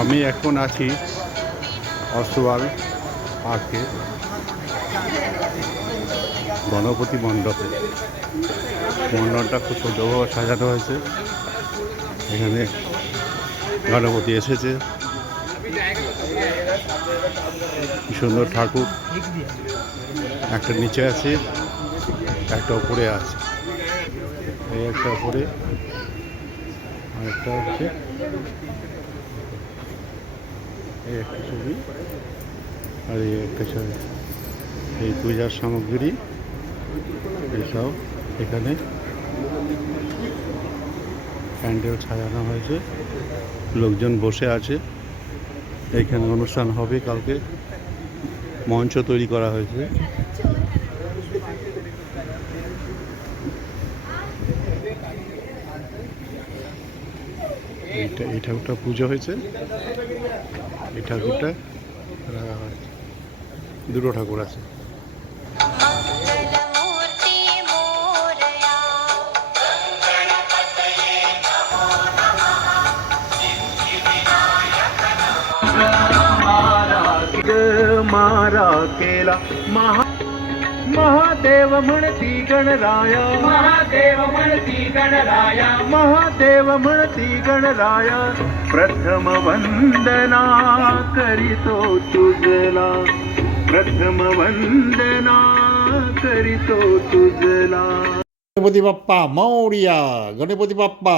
আমি এখন আছি অসওয়াল পার্কে গণপতি মণ্ডপে। মণ্ডপটা খুব সুন্দরভাবে সাজানো হয়েছে। এখানে গণপতি এসেছে, কি সুন্দর ঠাকুর। একটা নিচে আছে, একটা উপরে আছে। এই একটা উপরে, আর একটা হচ্ছে এই একটা ছবি, আর এই একটা ছবি। এই পূজার সামগ্রী এসব এখানে প্যান্ডেল সাজানো হয়েছে, লোকজন বসে আছে। এইখানে অনুষ্ঠান হবে কালকে, মঞ্চ তৈরি করা হয়েছে। এই ঠাকুরটা পুজো হয়েছে, এই ঠাকুরটা রাখা হয়েছে। দুটো ঠাকুর আছে। मारा केला महादेव म्हणती गणराया, महादेव म्हणती गणराया, महादेव म्हणती गणराया। प्रथम वंदना करीतो तुझला, प्रथम वंदना करीतो तुझला। गणपती बाप्पा मोरया, गणपती बाप्पा